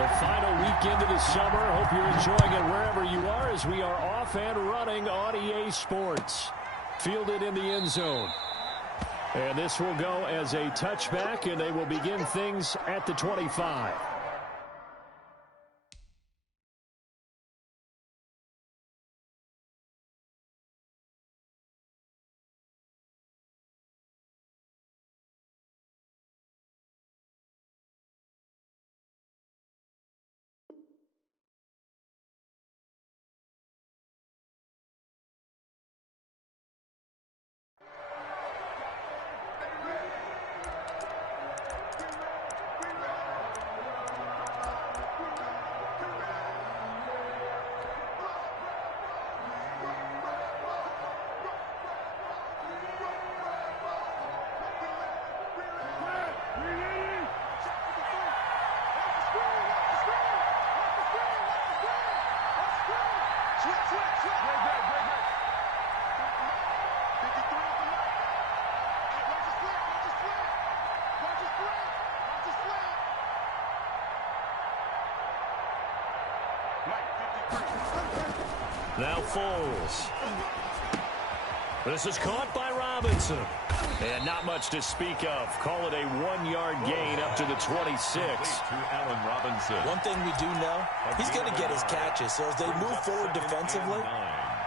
The final weekend of the summer. Hope you're enjoying it wherever you are as we are off and running on EA Sports. Fielded in the end zone. And this will go as a touchback, and they will begin things at the 25. Now Foles. This is caught by Robinson. And not much to speak of. Call it a 1-yard gain up to the 26. Allen Robinson. One thing we do know, he's going to get his catches. So as they move forward defensively,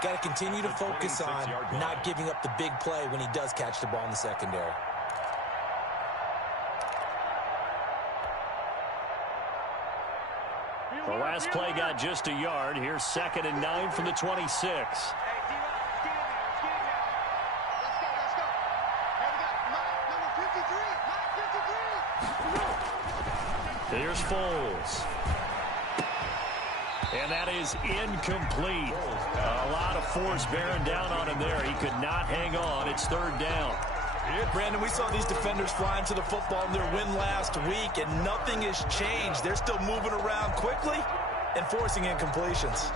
got to continue to focus on not giving up the big play when he does catch the ball in the secondary. The last play got just a yard. Here's 2nd and 9 from the 26. Here's Foles. And that is incomplete. A lot of force bearing down on him there. He could not hang on. It's 3rd down. Brandon, we saw these defenders flying to the football in their win last week, and nothing has changed. They're still moving around quickly and forcing incompletions.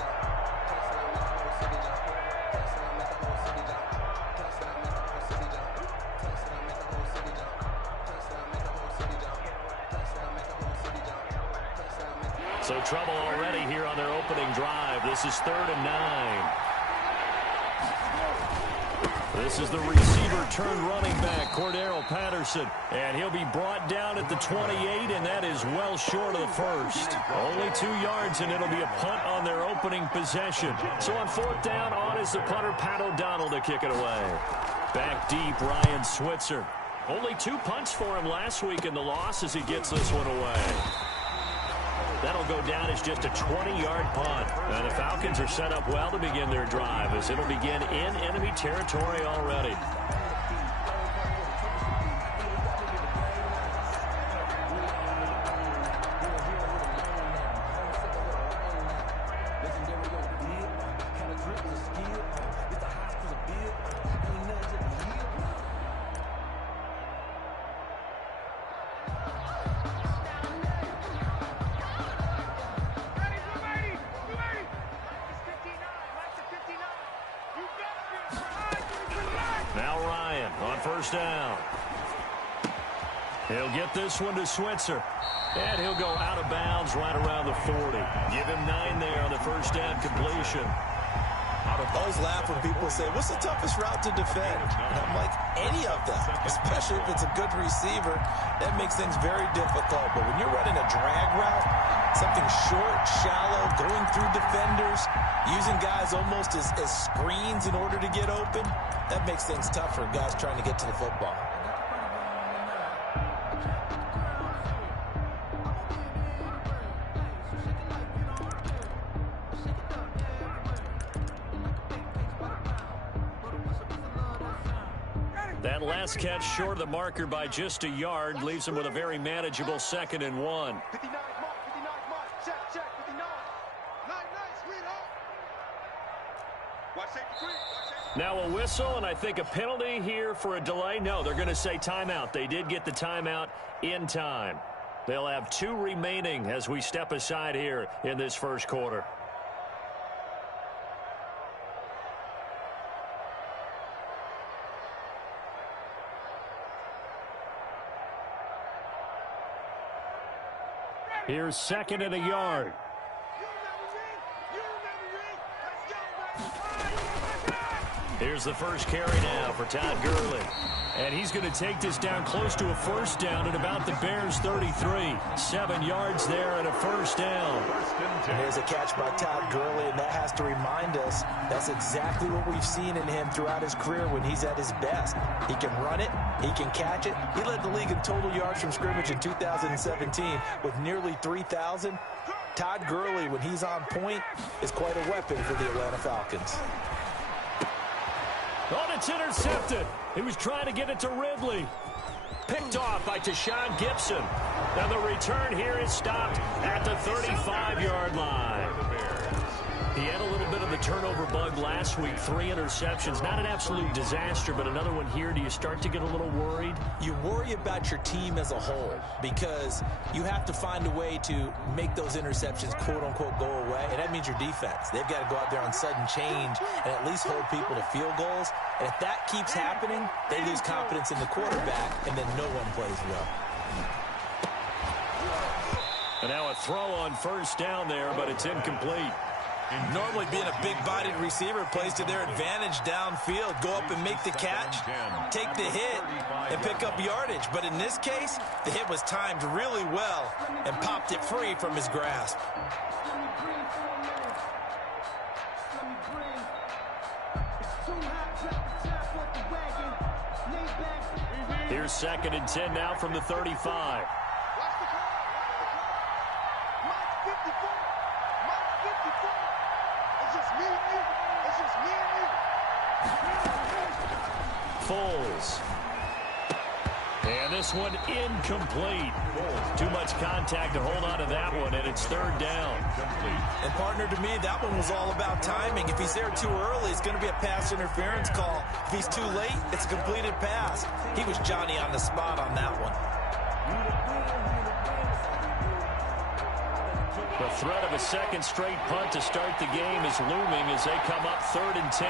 So trouble already here on their opening drive. This is 3rd and 9. This is the receiver turned running back, Cordero Patterson. And he'll be brought down at the 28, and that is well short of the first. Only 2 yards, and it'll be a punt on their opening possession. So on 4th down, on is the punter, Pat O'Donnell, to kick it away. Back deep, Ryan Switzer. Only 2 punts for him last week in the loss as he gets this one away. That'll go down as just a 20-yard punt. And the Falcons are set up well to begin their drive as it'll begin in enemy territory already. Now Ryan on 1st down. He'll get this one to Switzer. And he'll go out of bounds right around the 40. Give him 9 there on the 1st down completion. I always laugh when people say, what's the toughest route to defend? And I'm like, any of them, especially if it's a good receiver. That makes things very difficult. But when you're running a drag route, something short, shallow, going through defenders, using guys almost as screens in order to get open, that makes things tough for guys trying to get to the football. That last catch short of the marker by just a yard leaves him with a very manageable 2nd and 1. 59 mark, 59 mark, check, 59. 9, sweetheart. Watch safety 3, watch safety. Now a whistle, and I think a penalty here for a delay. No, they're going to say timeout. They did get the timeout in time. They'll have 2 remaining as we step aside here in this first quarter. Here's second and a yard. Here's the first carry now for Todd Gurley. And he's going to take this down close to a first down at about the Bears' 33. 7 yards there and a first down. And there's a catch by Todd Gurley, and that has to remind us that's exactly what we've seen in him throughout his career when he's at his best. He can run it. He can catch it. He led the league in total yards from scrimmage in 2017 with nearly 3,000. Todd Gurley, when he's on point, is quite a weapon for the Atlanta Falcons. Oh, it's intercepted. He was trying to get it to Ridley. Picked off by Tashawn Gibson. And the return here is stopped at the 35-yard line. He had a little bit of the turnover bug last week. 3 interceptions. Not an absolute disaster, but another one here. Do you start to get a little worried? You worry about your team as a whole because you have to find a way to make those interceptions, quote-unquote, go away. And that means your defense. They've got to go out there on sudden change and at least hold people to field goals. And if that keeps happening, they lose confidence in the quarterback, and then no one plays well. And now a throw on first down there, but it's incomplete. Normally being a big-bodied receiver plays to their advantage downfield. Go up and make the catch, take the hit, and pick up yardage. But in this case, the hit was timed really well and popped it free from his grasp. Here's second and 10 now from the 35. Foles. And this one incomplete. Too much contact to hold on to that one, and it's third down. And partner, to me, that one was all about timing. If he's there too early, it's going to be a pass interference call. If he's too late, it's a completed pass. He was Johnny on the spot on that one. The threat of a second straight punt to start the game is looming as they come up 3rd and 10.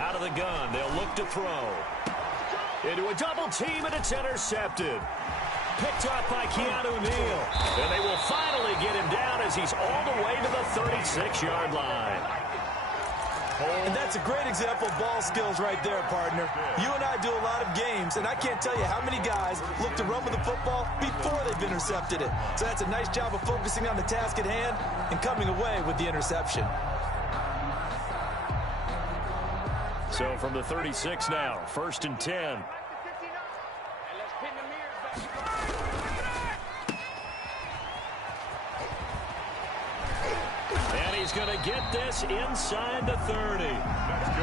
Out of the gun, they'll look to throw. Into a double team, and it's intercepted. Picked off by Keanu Neal. And they will finally get him down as he's all the way to the 36-yard line. And that's a great example of ball skills right there, partner. You and I do a lot of games, and I can't tell you how many guys look to run with the football before they've intercepted it. So that's a nice job of focusing on the task at hand and coming away with the interception. So from the 36 now, 1st and 10. And he's going to get this inside the 30.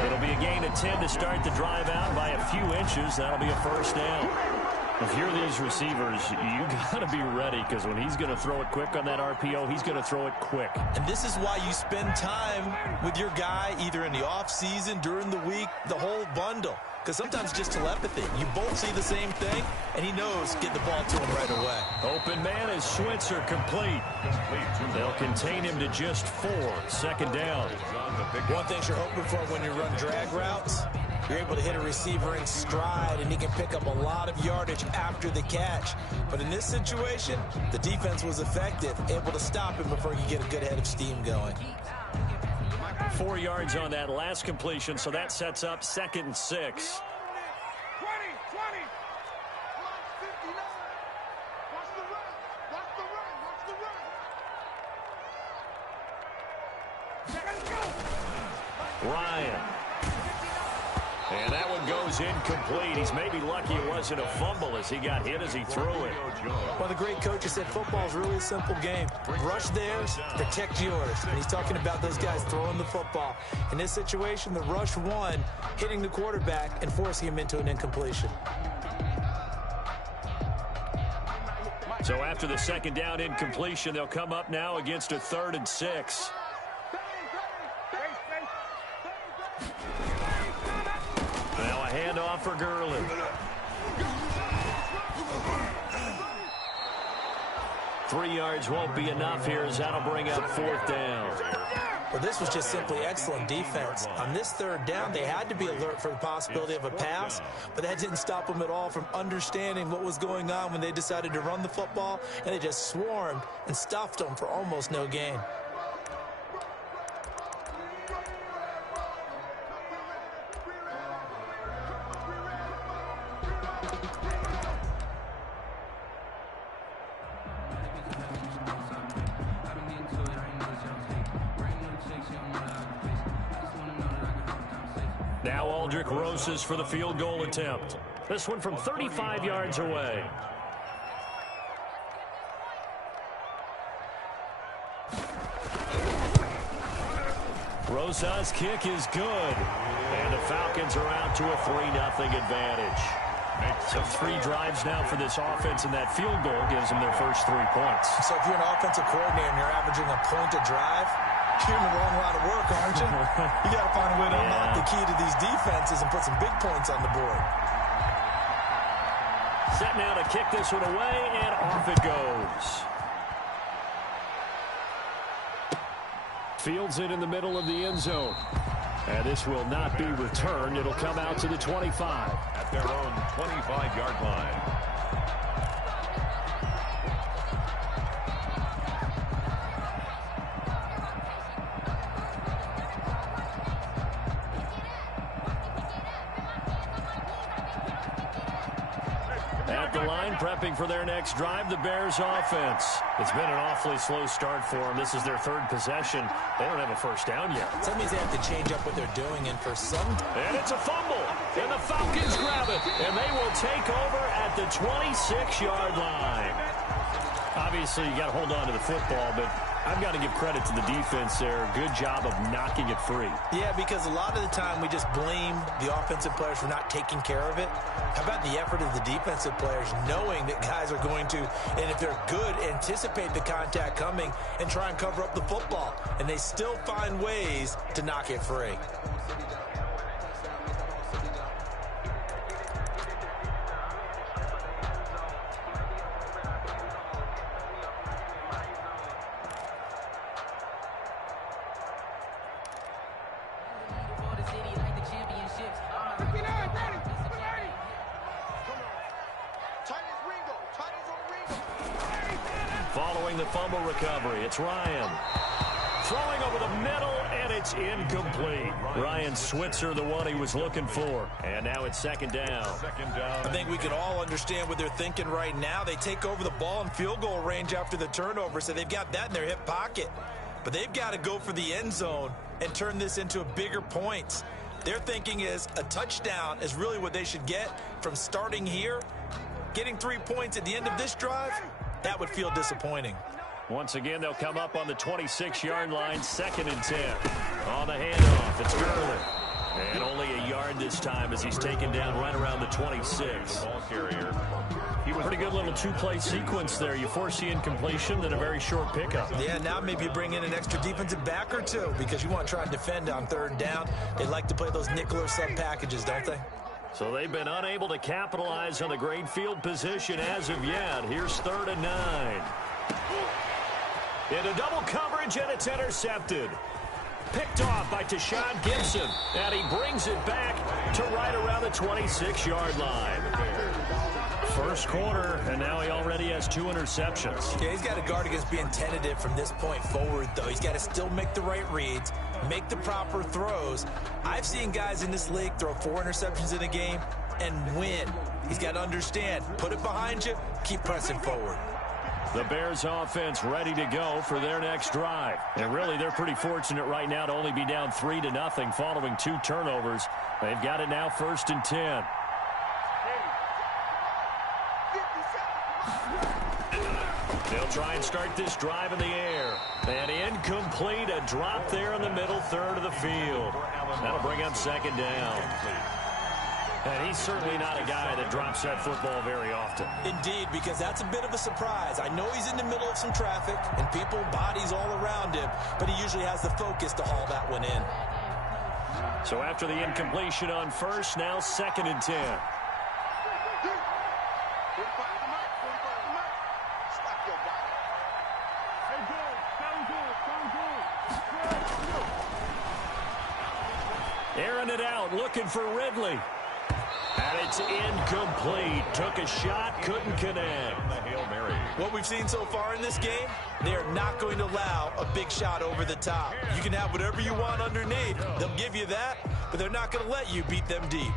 It'll be a gain of 10 to start the drive out by a few inches. That'll be a first down. If you're these receivers, you got to be ready because when he's going to throw it quick on that RPO, he's going to throw it quick. And this is why you spend time with your guy either in the offseason, during the week, the whole bundle. Because sometimes just telepathy. You both see the same thing, and he knows get the ball to him right away. Open man is Schweitzer complete. They'll contain him to just 4. 2nd down. One thing you're hoping for when you run drag routes, you're able to hit a receiver in stride, and he can pick up a lot of yardage after the catch. But in this situation, the defense was effective, able to stop him before he could get a good head of steam going. 4 yards on that last completion, so that sets up 2nd and 6. Ryan. And that one goes incomplete. He's maybe lucky it wasn't a fumble as he got hit as he threw it. Well, the great coach has said football is really a simple game. Rush theirs, protect yours. And he's talking about those guys throwing the football. In this situation, the rush won, hitting the quarterback and forcing him into an incompletion. So after the 2nd down incompletion, they'll come up now against a 3rd and 6. Now a handoff for Gurley. 3 yards won't be enough here as that'll bring up 4th down. Well, this was just simply excellent defense. On this 3rd down, they had to be alert for the possibility of a pass, but that didn't stop them at all from understanding what was going on when they decided to run the football, and they just swarmed and stuffed them for almost no gain. Now Aldrick Roses for the field goal attempt. This one from 35 yards away. Rosas' kick is good. And the Falcons are out to a 3-0 advantage. So 3 drives now for this offense, and that field goal gives them their first 3 points. So if you're an offensive coordinator and you're averaging a point a drive, you're in the wrong line of work, aren't you? You got to find a way to unlock the key to these defenses and put some big points on the board. Set now to kick this one away, and off it goes. Fields it in the middle of the end zone. And this will not be returned. It'll come out to the 25. At their own 25-yard line. At the line, prepping for their next drive, the Bears offense. It's been an awfully slow start for them. This is their 3rd possession. They don't have a first down yet. So that means they have to change up what they're doing, and for some... And it's a fumble, and the Falcons grab it, and they will take over at the 26-yard line. Obviously, you got to hold on to the football, but I've got to give credit to the defense there. Good job of knocking it free. Yeah, because a lot of the time we just blame the offensive players for not taking care of it. How about the effort of the defensive players knowing that guys are going to, and if they're good, anticipate the contact coming and try and cover up the football. And they still find ways to knock it free. Following the fumble recovery, it's Ryan. Throwing over the middle, and it's incomplete. Ryan Switzer, the one he was looking for. And now it's 2nd down. I think we can all understand what they're thinking right now. They take over the ball in field goal range after the turnover, so they've got that in their hip pocket. But they've got to go for the end zone and turn this into a bigger points. Their thinking is a touchdown is really what they should get from starting here. Getting 3 points at the end of this drive, that would feel disappointing. Once again, they'll come up on the 26-yard line, 2nd and 10. On the handoff, it's Gurley. And only a yard this time as he's taken down right around the 26. Ball carrier. Pretty good little 2-play sequence there. You force the incompletion, then a very short pickup. Yeah, now maybe you bring in an extra defensive back or two because you want to try and defend on 3rd down. They like to play those nickel or sub packages, don't they? So they've been unable to capitalize on the great field position as of yet. Here's 3rd and 9. Into double coverage, and it's intercepted. Picked off by Tashawn Gibson, and he brings it back to right around the 26-yard line. First quarter, and now he already has 2 interceptions. Yeah, he's got to guard against being tentative from this point forward, though. He's got to still make the right reads, make the proper throws. I've seen guys in this league throw 4 interceptions in a game and win. He's got to understand, put it behind you, keep pressing forward. The Bears offense ready to go for their next drive. And really, they're pretty fortunate right now to only be down 3-0 following 2 turnovers. They've got it now 1st and 10. They'll try and start this drive in the air. And incomplete, a drop there in the middle 3rd of the field. That'll bring up 2nd down. And he's certainly not a guy that drops that football very often. Indeed, because that's a bit of a surprise. I know he's in the middle of some traffic and people, bodies all around him, but he usually has the focus to haul that one in. So after the incompletion on 1st, now 2nd and 10. airing it out, looking for Ridley. And it's incomplete. Took a shot, couldn't connect. Hail Mary. What we've seen so far in this game, they are not going to allow a big shot over the top. You can have whatever you want underneath. They'll give you that, but they're not going to let you beat them deep.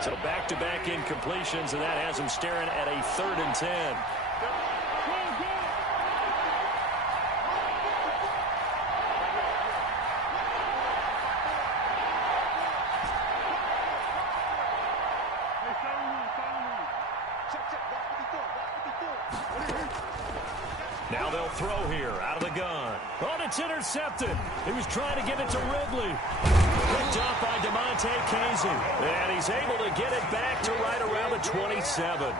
So back-to-back incompletions, and that has him staring at a 3rd and 10. Now they'll throw here out of the gun. Oh, it's intercepted. He was trying to get it to Ridley. Picked up by DeMonte Casey. And he's able to get it back to right around the 27.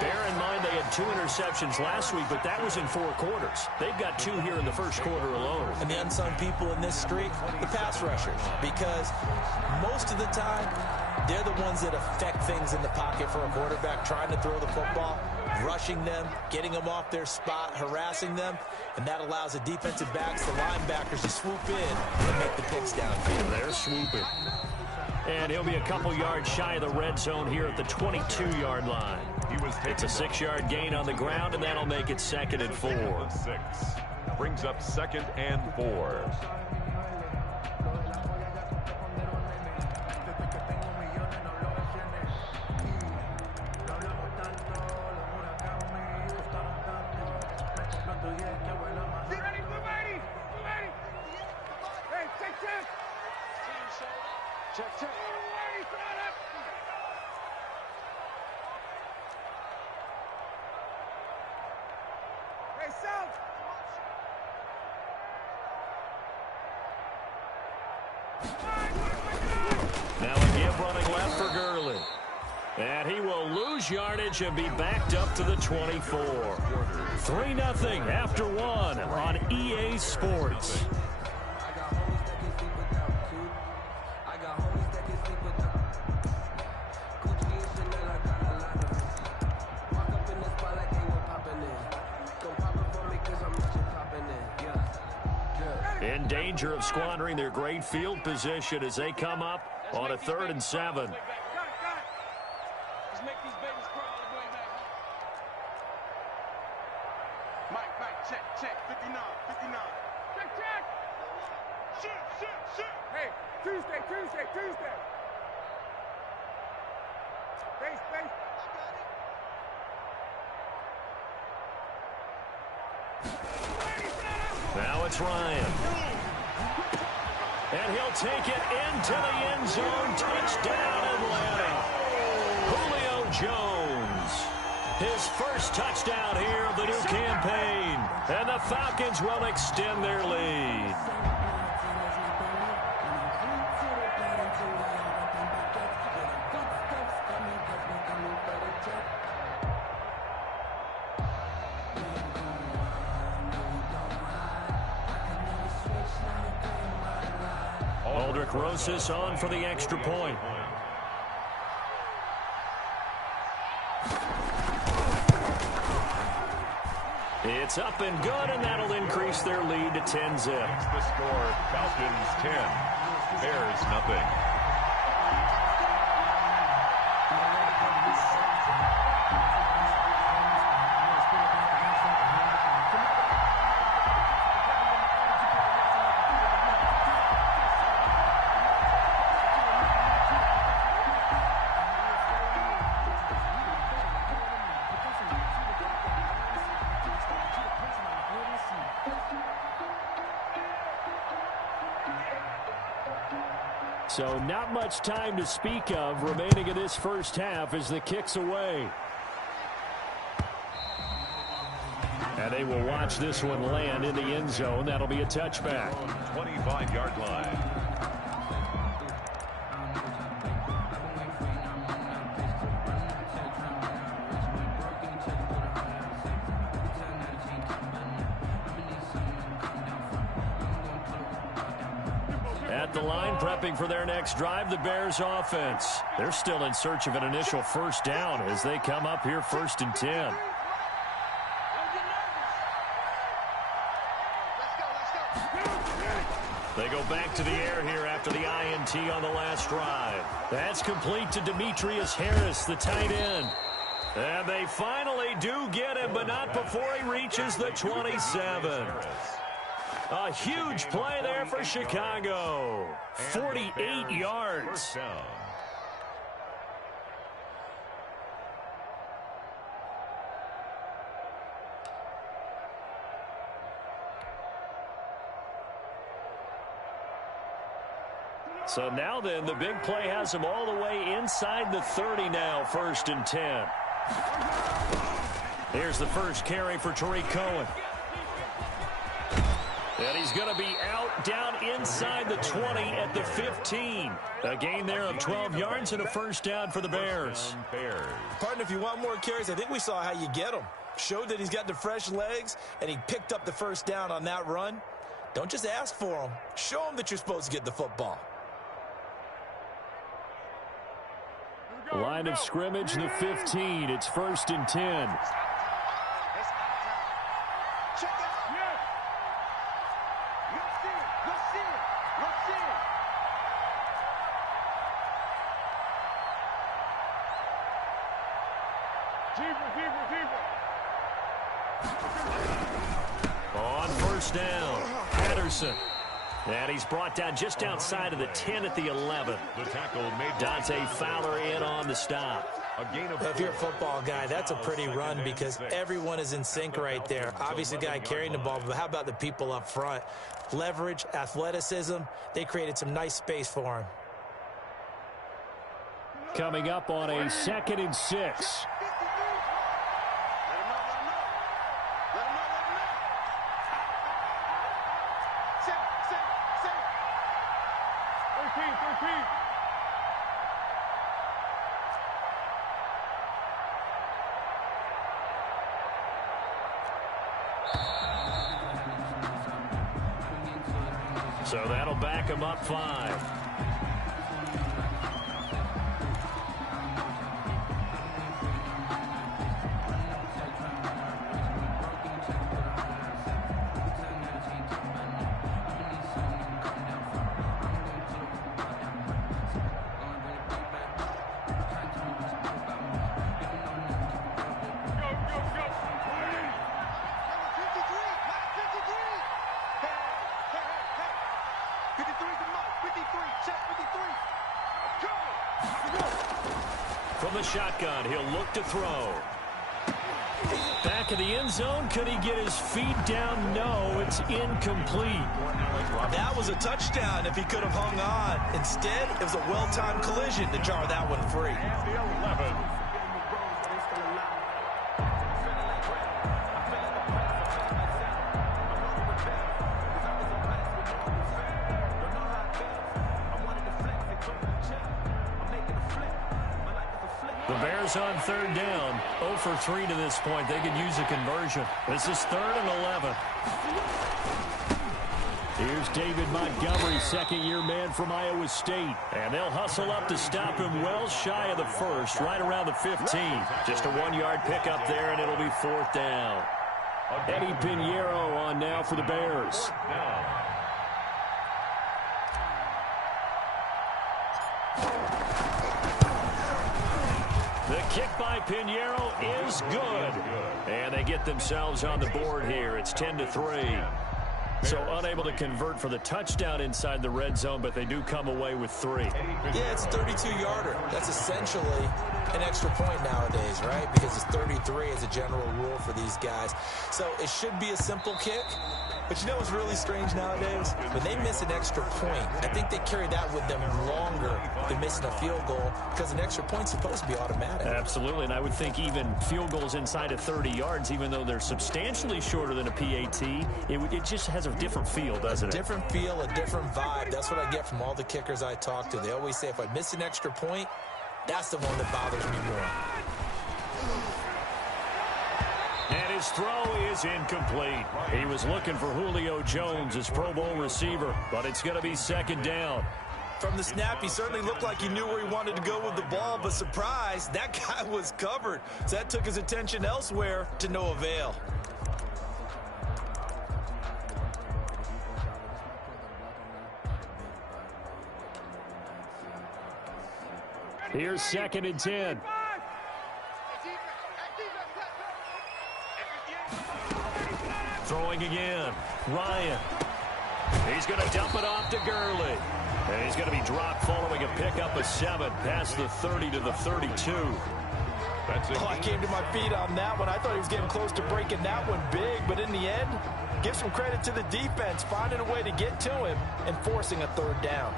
Bear in mind they had 2 interceptions last week, but that was in 4 quarters. They've got 2 here in the first quarter alone. And the unsung people in this streak, the pass rushers. Because most of the time, they're the ones that affect things in the pocket for a quarterback trying to throw the football, rushing them, getting them off their spot, harassing them, and that allows the defensive backs, the linebackers, to swoop in and make the picks downfield. They're swooping. And he'll be a couple yards shy of the red zone here at the 22-yard line. It's a 6-yard gain on the ground, and that'll make it 2nd and 4. 6. Brings up 2nd and 4. Check. Hey, South. Now a give running left for Gurley. And he will lose yardage and be backed up to the 24. 3-0 after 1 on EA Sports. In danger of squandering their great field position as they come up on a 3rd and 7. Let's make these babies crawl all the way back. Mike, check. 59. Check. Shoot. Hey, Tuesday. Base. Now it's Ryan. And he'll take it into the end zone. Touchdown, Atlanta. Julio Jones. His first touchdown here of the new campaign. And the Falcons will extend their lead. Aldrich Rosas on for the extra point. It's up and good, and that'll increase their lead to 10-zip. The score, Falcons 10, Bears nothing. So not much time to speak of remaining in this first half as the kick's away. And they will watch this one land in the end zone. That'll be a touchback. 25-yard line. At the line, prepping for their next drive, the Bears offense. They're still in search of an initial first down as they come up here 1st and 10. Let's go. They go back to the air here after the INT on the last drive. That's complete to Demetrius Harris, the tight end. And they finally do get him, but not before he reaches the 27. A huge play there for Chicago. 48 yards. So now then, the big play has him all the way inside the 30 now, 1st and 10. Here's the first carry for Tariq Cohen. And he's going to be out down inside the 20 at the 15. A gain there of 12 yards and a first down for the Bears. Partner, if you want more carries, I think we saw how you get them. Showed that he's got the fresh legs, and he picked up the first down on that run. Don't just ask for them. Show them that you're supposed to get the football. Line of scrimmage, the 15. It's 1st and 10. On 1st down, Patterson. And he's brought down just outside of the 10 at the 11. Dante Fowler in on the stop. If you're a football guy, that's a pretty run because everyone is in sync right there. Obviously, the guy carrying the ball, but how about the people up front? Leverage, athleticism, they created some nice space for him. Coming up on a 2nd and 6. So that'll back him up 5. From the shotgun, he'll look to throw. Back of the end zone, could he get his feet down? No, it's incomplete. That was a touchdown if he could have hung on. Instead, it was a well-timed collision to jar that one free. The Bears on 3rd down, 0 for 3 to this point. They could use a conversion. This is 3rd and 11. Here's David Montgomery, 2nd-year man from Iowa State. And they'll hustle up to stop him well shy of the 1st, right around the 15. Just a 1-yard pickup there, and it'll be 4th down. Eddie Pinheiro on now for the Bears. The kick by Pinheiro is good. And they get themselves on the board here. It's 10-3. So unable to convert for the touchdown inside the red zone, but they do come away with 3. Yeah, it's a 32-yarder. That's essentially an extra point nowadays, right? Because it's 33 as a general rule for these guys. So it should be a simple kick. But you know what's really strange nowadays? When they miss an extra point, I think they carry that with them longer than missing a field goal because an extra point's supposed to be automatic. Absolutely, and I would think even field goals inside of 30 yards, even though they're substantially shorter than a PAT, it just has a different feel, doesn't it? A different feel, a different vibe. That's what I get from all the kickers I talk to. They always say if I miss an extra point, that's the one that bothers me more. And his throw is incomplete. He was looking for Julio Jones, his Pro Bowl receiver, but it's going to be 2nd down. From the snap, he certainly looked like he knew where he wanted to go with the ball, but surprise, that guy was covered. So that took his attention elsewhere to no avail. Here's 2nd and 10. Throwing again. Ryan. He's going to dump it off to Gurley. And he's going to be dropped following a pickup of 7 past the 30 to the 32. I came to my feet on that one. I thought he was getting close to breaking that one big, but in the end, give some credit to the defense, finding a way to get to him and forcing a 3rd down.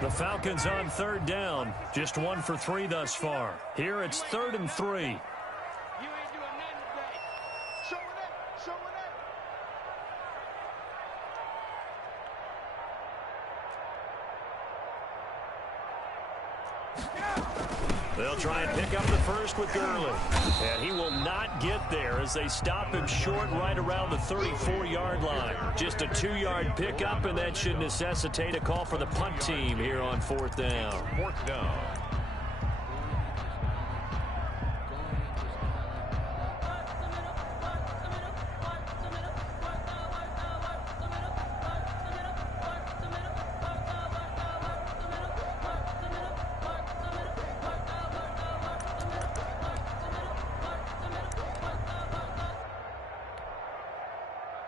The Falcons on 3rd down. Just 1 for 3 thus far. Here it's 3rd and 3. They'll try and pick up the first with Gurley. And he will not get there as they stop him short right around the 34-yard line. Just a 2-yard pickup, and that should necessitate a call for the punt team here on 4th down. 4th down.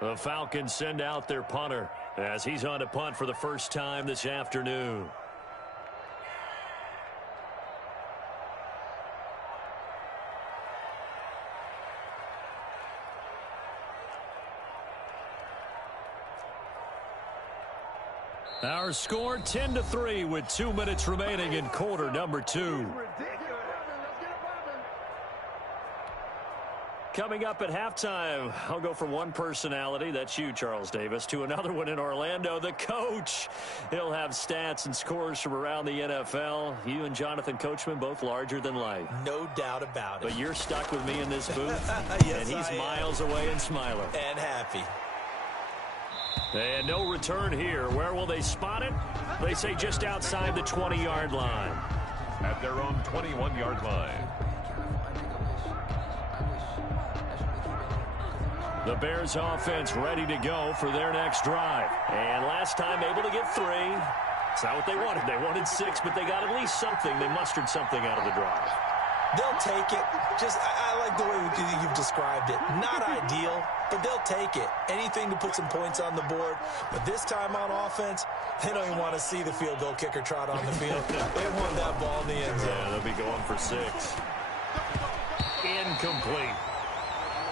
The Falcons send out their punter as he's on to punt for the first time this afternoon. Our score 10-3 with 2 minutes remaining in quarter number 2. Coming up at halftime, I'll go from one personality, that's you, Charles Davis, to another one in Orlando, the coach. He'll have stats and scores from around the NFL. You and Jonathan Coachman, both larger than life. No doubt about it. But you're stuck with me in this booth, yes, and he's I miles away and smiling. And happy. And no return here. Where will they spot it? They say just outside the 20-yard line. At their own 21-yard line. The Bears offense ready to go for their next drive. And last time able to get 3. It's not what they wanted. They wanted 6, but they got at least something. They mustered something out of the drive. They'll take it. I like the way you've described it. Not ideal, but they'll take it. Anything to put some points on the board. But this time on offense, they don't even want to see the field goal kicker trot on the field. They want that ball in the end zone. Yeah, they'll be going for 6. Incomplete.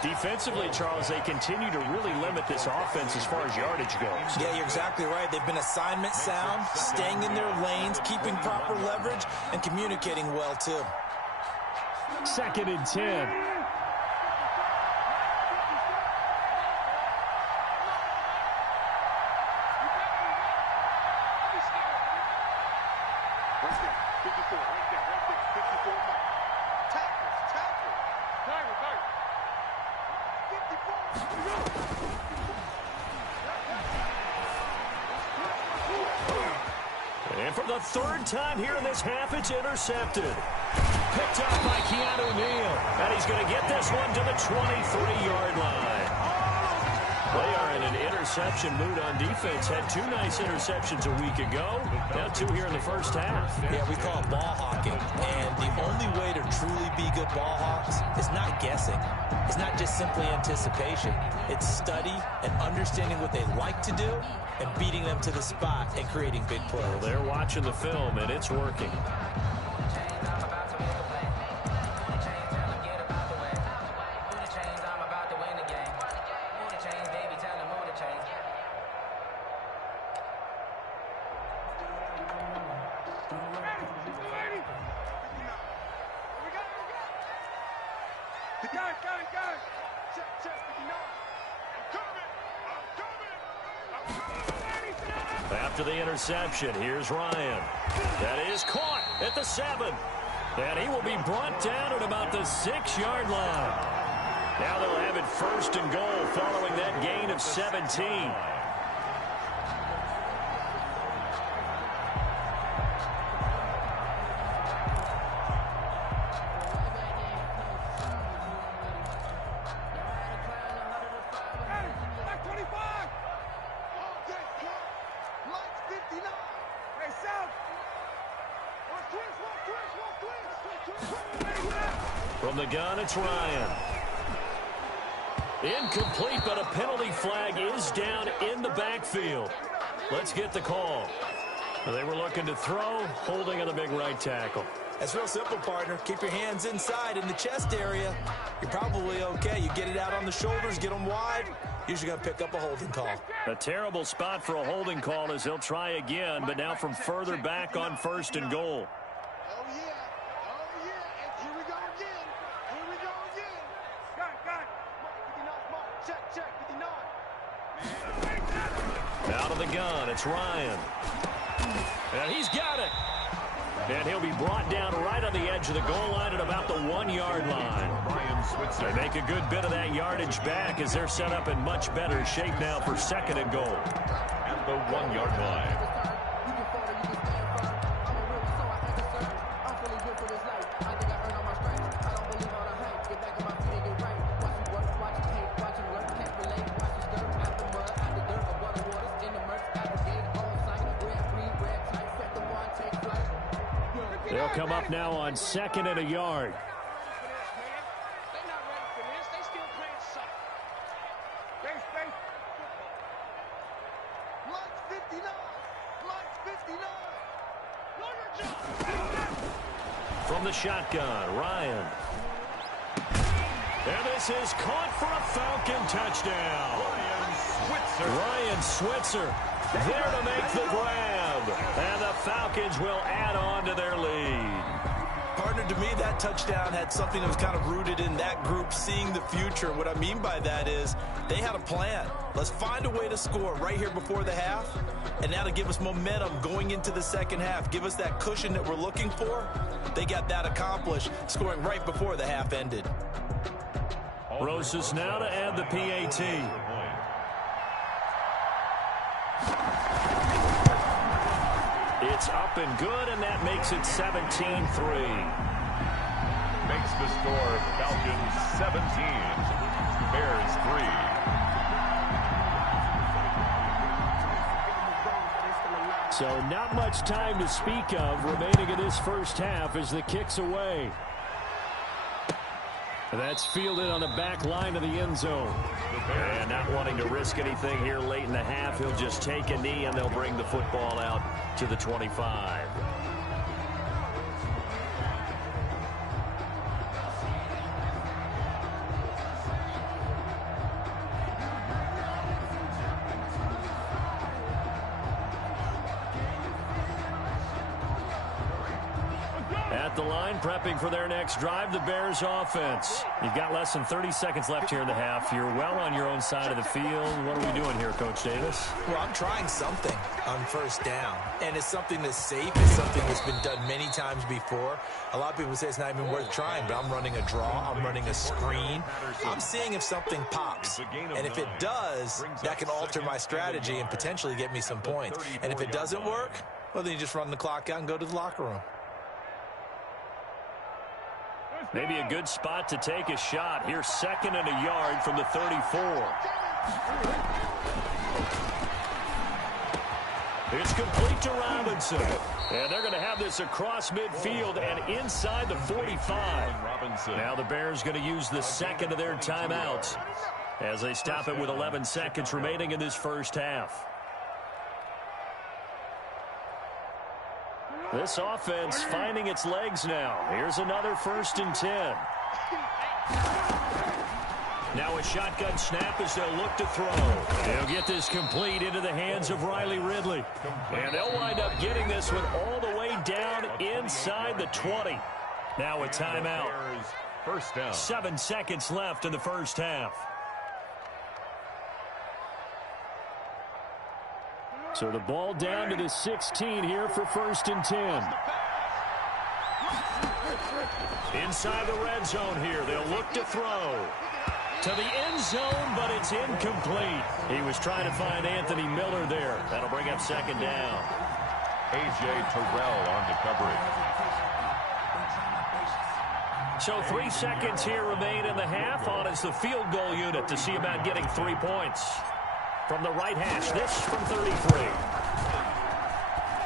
Defensively, Charles, they continue to really limit this offense as far as yardage goes. Yeah, you're exactly right. They've been assignment sound, staying in their lanes, keeping proper leverage, and communicating well, too. 2nd and 10. And for the 3rd time here in this half, it's intercepted. Picked up by Keanu Neal. And he's going to get this one to the 23-yard line. They are in an interception mood on defense. Had 2 nice interceptions a week ago. Now 2 here in the first half. Yeah, we call it ball hawking. And the only way to truly be good ball hawks is not guessing. It's not just simply anticipation. It's study and understanding what they like to do and beating them to the spot and creating big plays. Well, they're watching the film, and it's working. After the interception, here's Ryan. That is caught at the 7. And he will be brought down at about the 6-yard line. Now they'll have it 1st and goal following that gain of 17. 59. Hey, South. From the gun, it's Ryan. Incomplete, but a penalty flag is down in the backfield. Let's get the call. They were looking to throw, holding on the big right tackle. That's real simple, partner. Keep your hands inside in the chest area. You're probably okay. You get it out on the shoulders, get them wide. Usually going to pick up a holding call. A terrible spot for a holding call as he'll try again, but now from further back on 1st and goal. Oh, yeah. Oh, yeah. And here we go again. Here we go again. Got it. Mark, 59, Mark. Check, 59. Out of the gun, it's Ryan. And he's got it. And he'll be brought down right on the edge of the goal line at about the 1-yard line. They make a good bit of that yardage back as they're set up in much better shape now for 2nd and goal. At the 1-yard line. They'll come up now on 2nd and a yard. They're not ready for this. They still playing soft. Space. Blood's 59. Blood's 59. From the shotgun, Ryan. And this is caught for a Falcon touchdown. Ryan Switzer there to make the grab. And the Falcons will add on to their lead. Partner, to me, that touchdown had something that was kind of rooted in that group seeing the future. What I mean by that is they had a plan. Let's find a way to score right here before the half, and now to give us momentum going into the 2nd half, give us that cushion that we're looking for. They got that accomplished, scoring right before the half ended. Rosas now to add the PAT. It's up and good, and that makes it 17-3. Makes the score Falcons 17, Bears 3. So not much time to speak of remaining in this 1st half as the kick's away. That's fielded on the back line of the end zone. And not wanting to risk anything here late in the half, he'll just take a knee and they'll bring the football out to the 25. At the line, prepping for their next drive, the Bears offense. You've got less than 30 seconds left here in the half. You're well on your own side of the field. What are we doing here, Coach Davis? Well, I'm trying something on 1st down, and it's something that's safe. It's something that's been done many times before. A lot of people say it's not even worth trying, but I'm running a draw. I'm running a screen. I'm seeing if something pops, and if it does, that can alter my strategy and potentially get me some points. And if it doesn't work, well, then you just run the clock out and go to the locker room. Maybe a good spot to take a shot. Here's 2nd and a yard from the 34. It's complete to Robinson. And they're going to have this across midfield and inside the 45. Now the Bears going to use the 2nd of their timeouts as they stop it with 11 seconds remaining in this 1st half. This offense finding its legs now. Here's another 1st and 10. Now a shotgun snap as they'll look to throw. They'll get this complete into the hands of Riley Ridley. And they'll wind up getting this one all the way down inside the 20. Now a timeout. 1st down. 7 seconds left in the 1st half. So the ball down to the 16 here for 1st and 10. Inside the red zone here. They'll look to throw. To the end zone, but it's incomplete. He was trying to find Anthony Miller there. That'll bring up 2nd down. A.J. Terrell on the coverage. So 3 seconds here remain in the half. On is the field goal unit to see about getting 3 points. From the right hash, this from 33.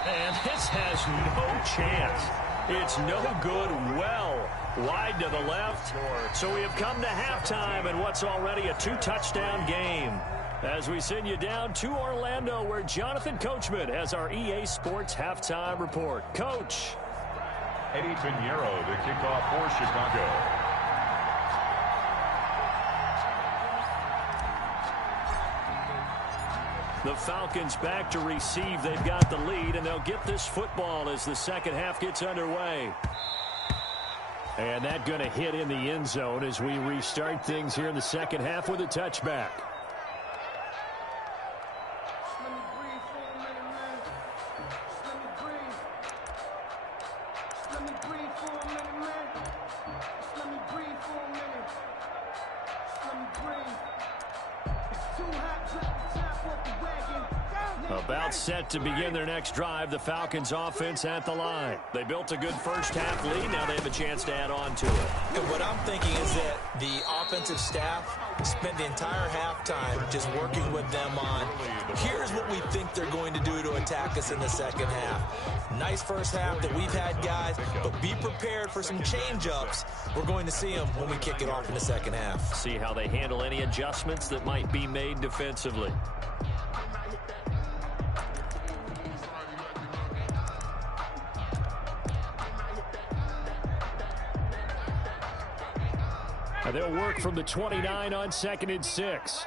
And this has no chance. It's no good, well wide to the left. So we have come to halftime in what's already a 2-touchdown game. As we send you down to Orlando, where Jonathan Coachman has our EA Sports Halftime Report. Coach. Eddie Pinheiro, the kickoff for Chicago. The Falcons back to receive. They've got the lead, and they'll get this football as the second half gets underway. And that going to hit in the end zone as we restart things here in the second half with a touchback. About set to begin their next drive, the Falcons offense at the line. They built a good first half lead. Now they have a chance to add on to it. And what I'm thinking is that the offensive staff spent the entire halftime just working with them on, here's what we think they're going to do to attack us in the second half. Nice first half that we've had, guys, but be prepared for some change-ups. We're going to see them when we kick it off in the second half. See how they handle any adjustments that might be made defensively. They'll work from the 29 on 2nd and 6.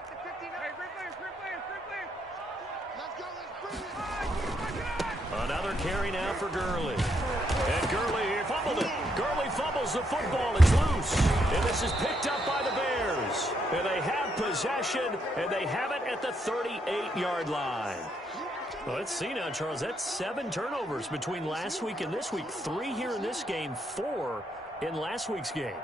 Another carry now for Gurley. And Gurley fumbled it. Gurley fumbles the football. It's loose. And this is picked up by the Bears. And they have possession, and they have it at the 38-yard line. Well, let's see now, Charles. That's 7 turnovers between last week and this week. 3 here in this game, 4 in last week's game.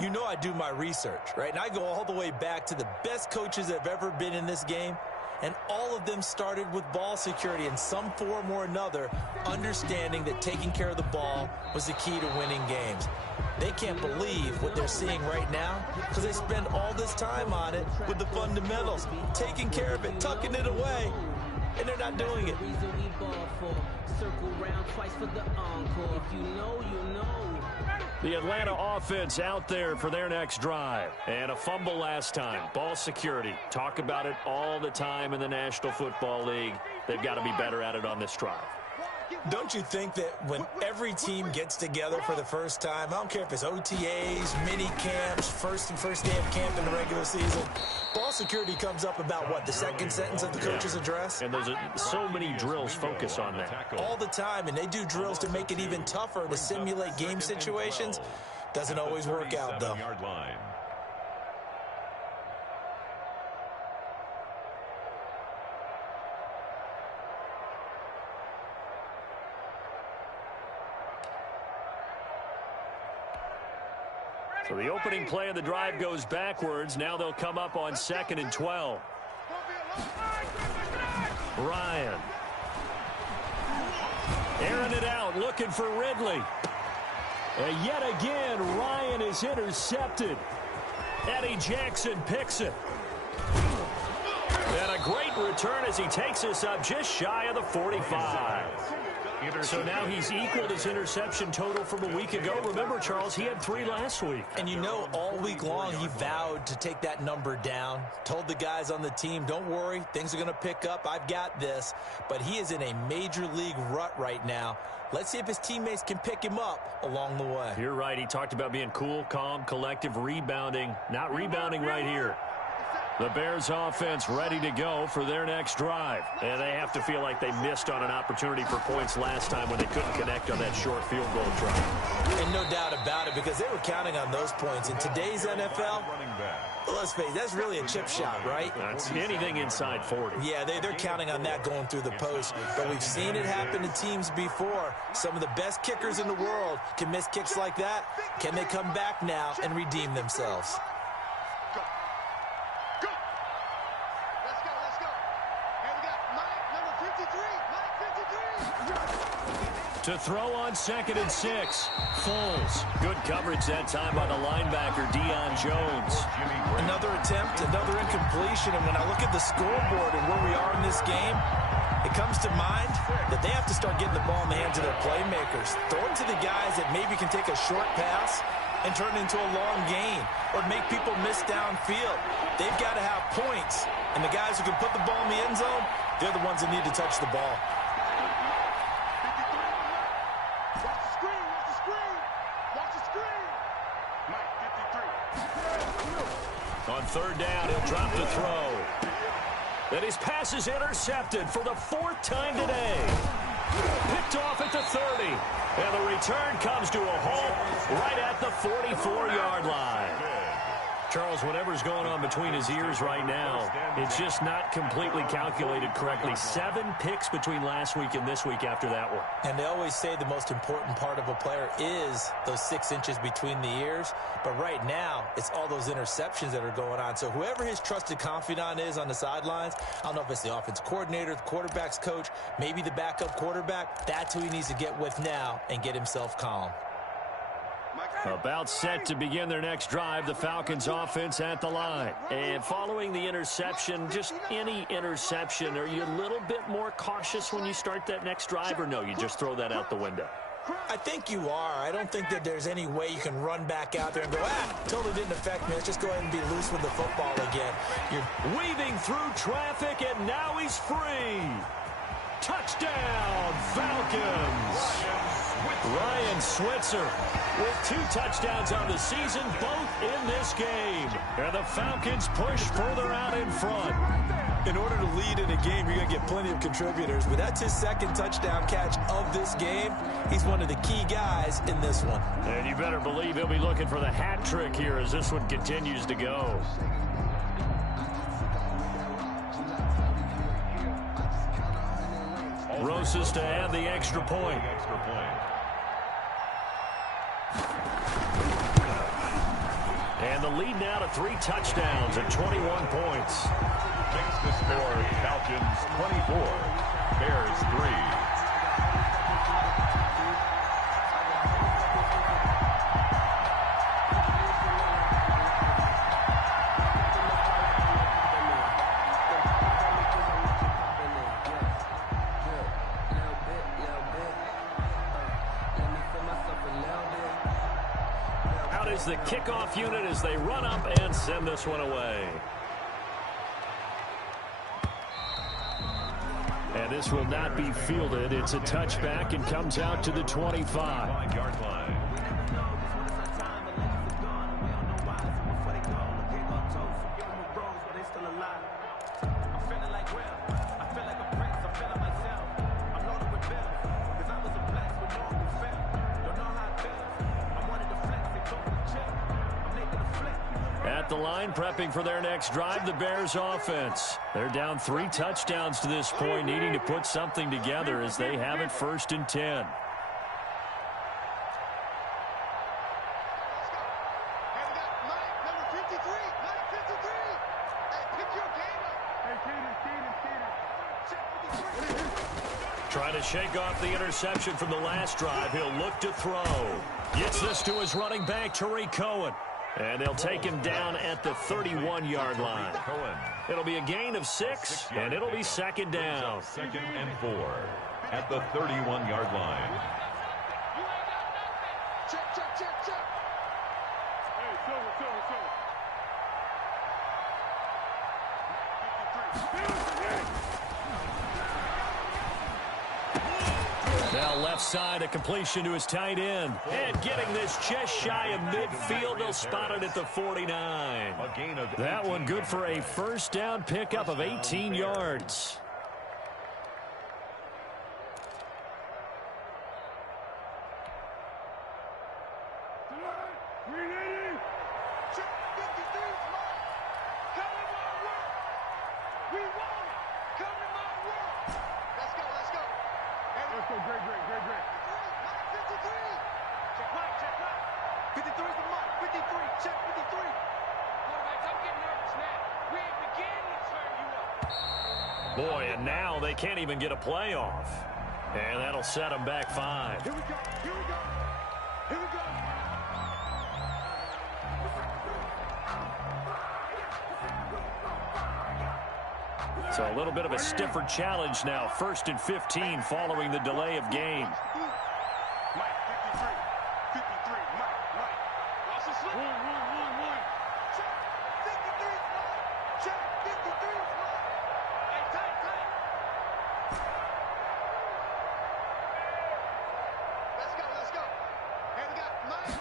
You know I do my research, right? And I go all the way back to the best coaches that have ever been in this game. And all of them started with ball security in some form or another, understanding that taking care of the ball was the key to winning games. They can't believe what they're seeing right now because they spend all this time on it with the fundamentals, taking care of it, tucking it away, and they're not doing it. The Atlanta offense out there for their next drive. And a fumble last time. Ball security. Talk about it all the time in the National Football League. They've got to be better at it on this drive. Don't you think that when every team gets together for the first time, I don't care if it's OTAs, mini camps, first day of camp in the regular season, ball security comes up about what, the second sentence of the coach's address? And there's so many drills focus on that. All the time, and they do drills to make it even tougher to simulate game situations. Doesn't always work out, though. So the opening play of the drive goes backwards. Now they'll come up on 2nd and 12. Ryan. Airing it out, looking for Ridley. And yet again, Ryan is intercepted. Eddie Jackson picks it. And a great return as he takes us up just shy of the 45. So now he's equaled his interception total from a week ago. Remember, Charles, he had 3 last week. And you know, all week long he vowed to take that number down. Told the guys on the team, don't worry, things are going to pick up. I've got this. But he is in a major league rut right now. Let's see if his teammates can pick him up along the way. You're right. He talked about being cool, calm, collective, rebounding. Not rebounding right here. The Bears offense ready to go for their next drive. And they have to feel like they missed on an opportunity for points last time when they couldn't connect on that short field goal try. And no doubt about it, because they were counting on those points. In today's NFL, let's face it, that's really a chip shot, right? That's anything inside 40. Yeah, they're counting on that going through the post. But we've seen it happen to teams before. Some of the best kickers in the world can miss kicks like that. Can they come back now and redeem themselves? To throw on 2nd and 6. Foles. Good coverage that time by the linebacker, Deion Jones. Another attempt, another incompletion. And when I look at the scoreboard and where we are in this game, It comes to mind that they have to start getting the ball in the hands of their playmakers. Throw it to the guys that maybe can take a short pass and turn it into a long gain or make people miss downfield. They've got to have points. And the guys who can put the ball in the end zone, they're the ones that need to touch the ball. Watch the screen, watch the screen. Watch the screen. Mike, 53. On third down, he'll drop to throw. And his pass is intercepted for the 4th time today. Picked off at the 30. And the return comes to a halt right at the 44-yard line. Charles, whatever's going on between his ears right now, it's just not completely calculated correctly. 7 picks between last week and this week after that one. And they always say the most important part of a player is those 6 inches between the ears. But right now, it's all those interceptions that are going on. So whoever his trusted confidant is on the sidelines, I don't know if it's the offense coordinator, the quarterback's coach, maybe the backup quarterback, that's who he needs to get with now and get himself calm. About set to begin their next drive, the Falcons offense at the line. And following the interception, just any interception, are you a little bit more cautious when you start that next drive, or no, you just throw that out the window? I think you are. I don't think that there's any way you can run back out there and go, totally didn't affect me. Let's just go ahead and be loose with the football again. You're weaving through traffic, and now he's free. Touchdown, Falcons. Ryan Switzer with 2 touchdowns on the season, both in this game. And the Falcons push further out in front. In order to lead in a game, you're going to get plenty of contributors. But that's his 2nd touchdown catch of this game. He's one of the key guys in this one. And you better believe he'll be looking for the hat trick here as this one continues to go. Rosas to add the extra point. And the lead now to 3 touchdowns and 21 points. Makes the score Falcons 24, Bears 3. The kickoff unit as they run up and send this one away. And this will not be fielded. It's a touchback and comes out to the 25-yard line. The line prepping for their next drive, the Bears offense. They're down 3 touchdowns to this point, needing to put something together as they have it 1st and 10. Trying to shake off the interception from the last drive. He'll look to throw. Gets this to his running back, Tariq Cohen. And they'll take him down at the 31-yard line. It'll be a gain of 6, and it'll be 2nd down. 2nd and 4 at the 31-yard line. Check, check, check, check. Hey, Now left side, a completion to his tight end. And getting this just shy of midfield, they'll spot it at the 49. That one good for a 1st down pickup of 18 yards. Boy, and now they can't even get a playoff. And that'll set them back 5. Here we go, here we go, here we go. So a little bit of a stiffer challenge now. 1st and 15 following the delay of game. Mike, 53. 53. Mike. Watch the slip. One. Check. 53. Check. 53. Hey, tight. Let's go. Hey, we got Mike.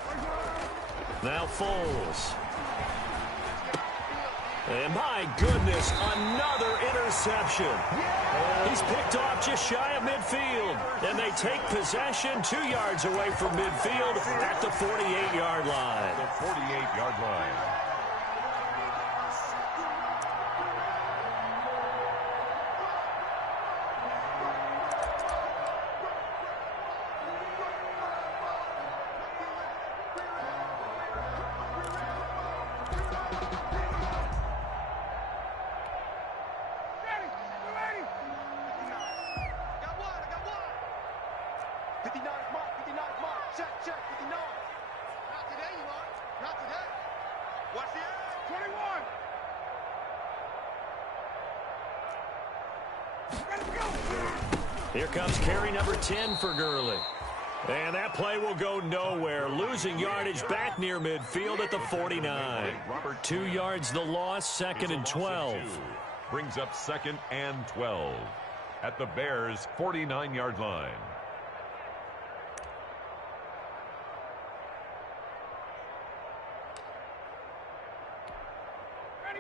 Now Foles. And my goodness, another interception. He's picked off just shy of midfield. And they take possession 2 yards away from midfield at the 48-yard line. The 48-yard line. Here comes carry number 10 for Gurley. And that play will go nowhere. Losing yardage back near midfield at the 49. 2 yards the loss, 2nd and 12. Brings up 2nd and 12 at the Bears' 49-yard line.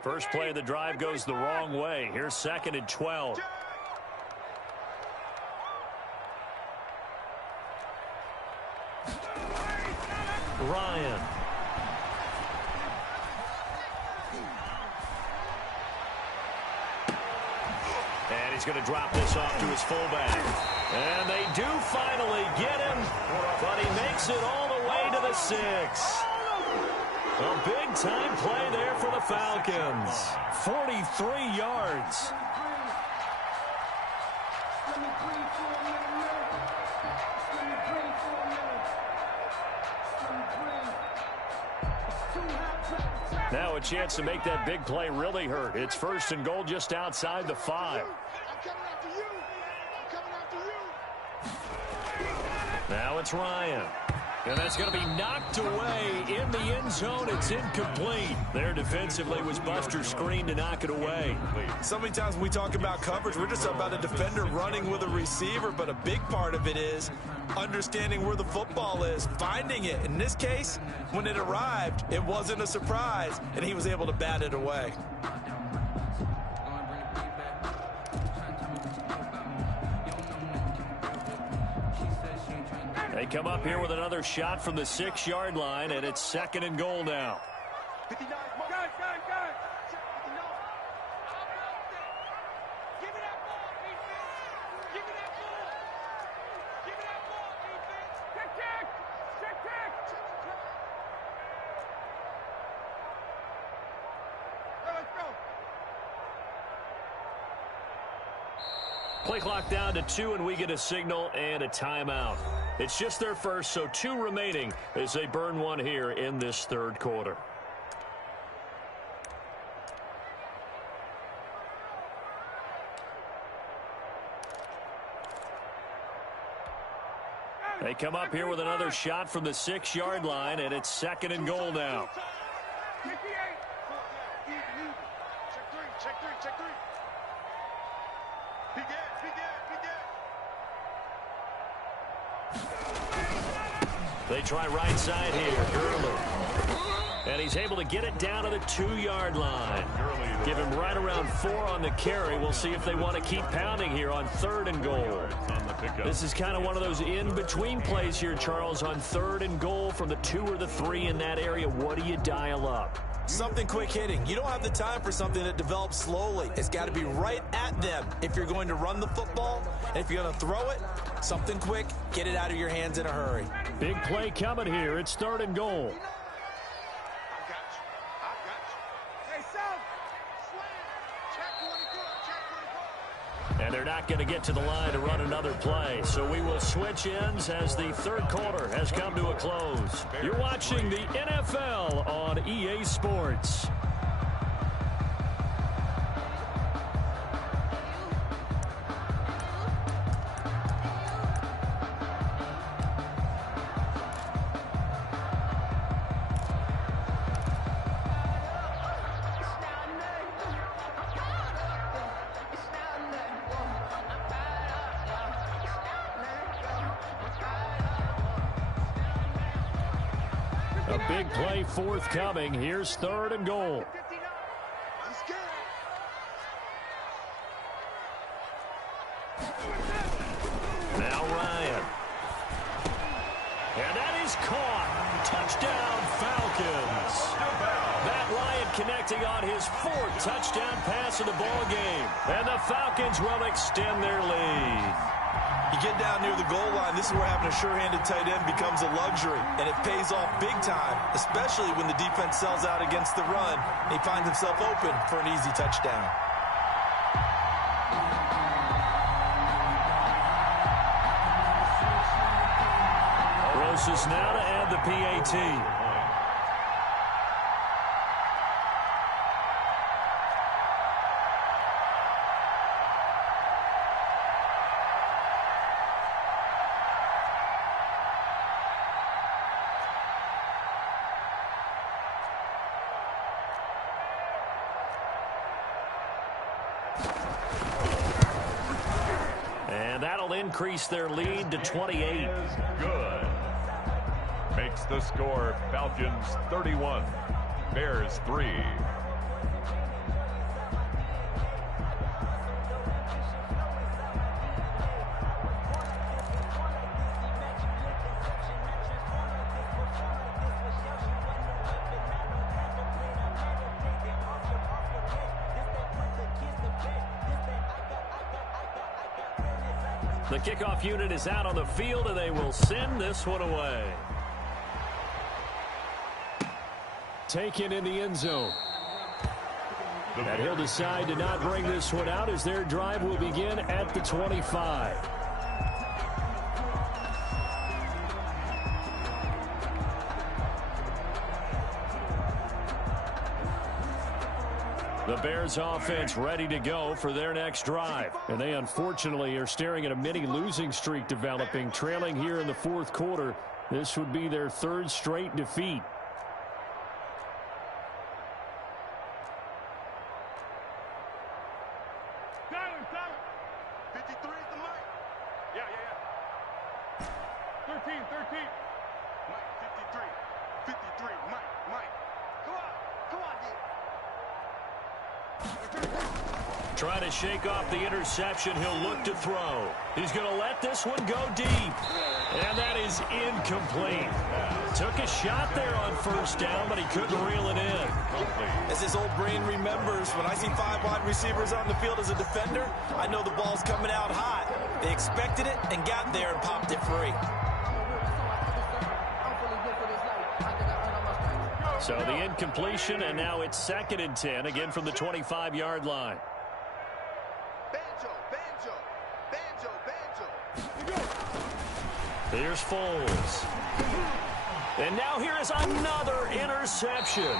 First play of the drive goes the wrong way. Here's 2nd and 12. Ryan. And he's going to drop this off to his fullback. And they do finally get him, but he makes it all the way to the 6. A big-time play there for the Falcons. 43 yards. Now a chance to make that big play really hurt. It's 1st and goal just outside the 5. Now it's Ryan. And that's going to be knocked away in the end zone. It's incomplete. There defensively was Buster screen to knock it away. So many times when we talk about coverage, we're just about a defender running with a receiver, but a big part of it is understanding where the football is, finding it. In this case, when it arrived, it wasn't a surprise, and he was able to bat it away. They come up here with another shot from the 6-yard line, and it's 2nd and goal now. Play clock down to 2, and we get a signal and a timeout. It's just their first, so 2 remaining as they burn one here in this 3rd quarter. They come up here with another shot from the 6-yard line, and it's 2nd and goal now. Check three. They try right side here, Gurley. And he's able to get it down to the 2-yard line. Give him right around 4 on the carry. We'll see if they want to keep pounding here on 3rd and goal. This is kind of one of those in-between plays here, Charles, on 3rd and goal from the 2 or the 3 in that area. What do you dial up? Something quick hitting. You don't have the time for something that develops slowly. It's got to be right at them if you're going to run the football. And if you're going to throw it, something quick, get it out of your hands in a hurry. Big play coming here. It's 3rd and goal. I got you. Hey, South. Check 24. And they're not going to get to the line to run another play. So we will switch ends as the 3rd quarter has come to a close. You're watching the NFL on EA Sports. A big play forthcoming. Here's 3rd and goal. I'm scared. Now Ryan. And that is caught. Touchdown, Falcons. Matt Ryan connecting on his 4th touchdown pass of the ball game. And the Falcons will extend their lead. You get down near the goal line, this is where having a sure-handed tight end becomes a luxury, and it pays off big time, especially when the defense sells out against the run, and he finds himself open for an easy touchdown. Roses now to add the PAT. And that'll increase their lead to 28. Good. Makes the score Falcons 31, Bears 3. The kickoff unit is out on the field, and they will send this one away. Taken in the end zone. And he'll decide to not bring this one out as their drive will begin at the 25. The Bears offense ready to go for their next drive. And they unfortunately are staring at a mini losing streak developing, trailing here in the 4th quarter. This would be their 3rd straight defeat. Silent. 53 is the mic. Yeah. 13. Mike, 53, Mike. Come on, D. Trying to shake off the interception. He'll look to throw. He's going to let this one go deep. And that is incomplete. Took a shot there on 1st down, but he couldn't reel it in. As his old brain remembers, when I see 5 wide receivers on the field as a defender, I know the ball's coming out hot. They expected it and got there and popped it free. So the incompletion, and now it's 2nd and 10, again from the 25-yard line. Banjo. Here's Foles. And now here is another interception.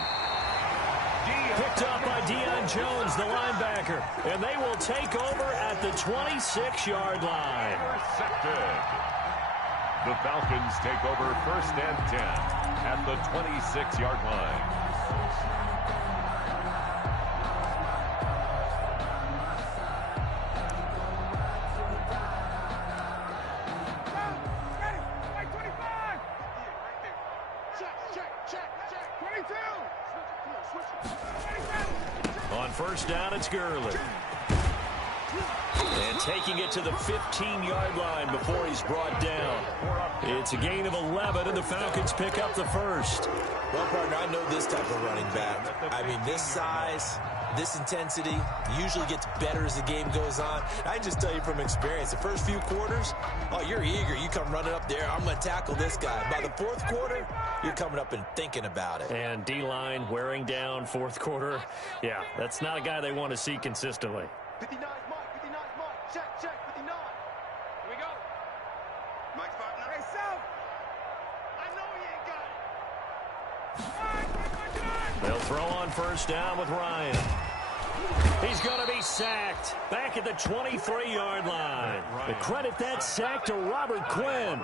Picked up by Deion Jones, the linebacker. And they will take over at the 26-yard line. Intercepted. The Falcons take over 1st and 10 at the 26-yard line. Check. 22. On 1st down, it's Gurley. And taking it to the 15-yard line before he's brought down. It's a gain of 11, and the Falcons pick up the 1st. Well, partner, I know this type of running back. I mean, this size, this intensity usually gets better as the game goes on. I can just tell you from experience, the first few quarters, oh, you're eager. You come running up there, I'm going to tackle this guy. By the 4th quarter, you're coming up and thinking about it. And D-line wearing down 4th quarter. Yeah, that's not a guy they want to see consistently. 59 Mike. Check, 59. Here we go. Mike's 5-9. Hey, South. I know he ain't got it. They'll throw on 1st down with Ryan. He's going to be sacked back at the 23-yard line. But credit that sack to Robert Quinn.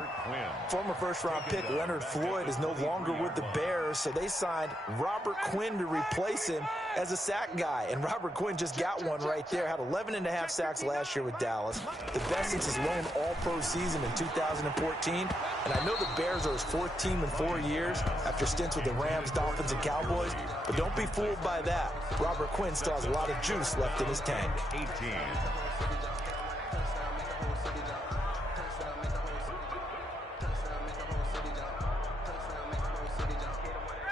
Former first-round pick Leonard Floyd is no longer with the Bears, so they signed Robert Quinn to replace him as a sack guy. And Robert Quinn just got one right there. Had 11.5 sacks last year with Dallas. The best since his lone all-pro season in 2014. And I know the Bears are his fourth team in 4 years after stints with the Rams, Dolphins, and Cowboys. But don't be fooled by that. Robert Quinn still has a lot of juice left in his tank. 18.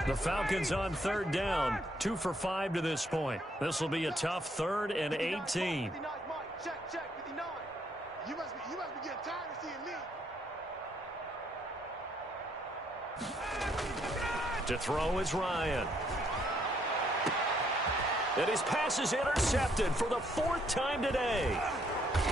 The Falcons on third down, 2 for 5 to this point. This will be a tough 3rd and 18. Check, 59. You must be getting tired of seeing me. To throw is Ryan. And his pass is intercepted for the 4th time today.